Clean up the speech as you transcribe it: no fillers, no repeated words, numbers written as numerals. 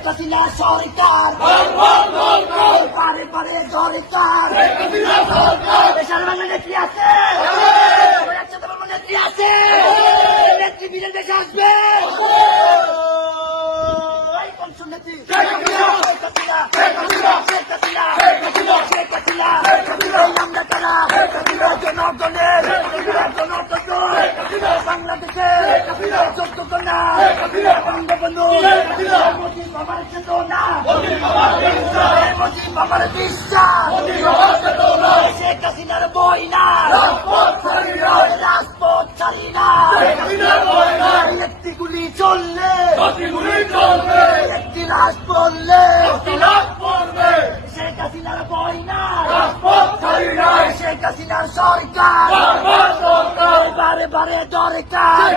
শেখ হাসিনা সরকার বারে বারে দরকার দেশের মানে নেত্রী আছে নেত্রী আছে নেত্রী বিদেশ দেশে আসবে বাংলাদেশের যোগ্য না বঙ্গবন্ধু বাবার চেতনা বাবার বিশ্বাস শেখ হাসিনার বই না রাজপথ ছাড়ি না একটি গুলি চললে একটি লাশ পড়লে শেখ হাসিনার বই না শেখ হাসিনার সরকার বারে বারে দরকার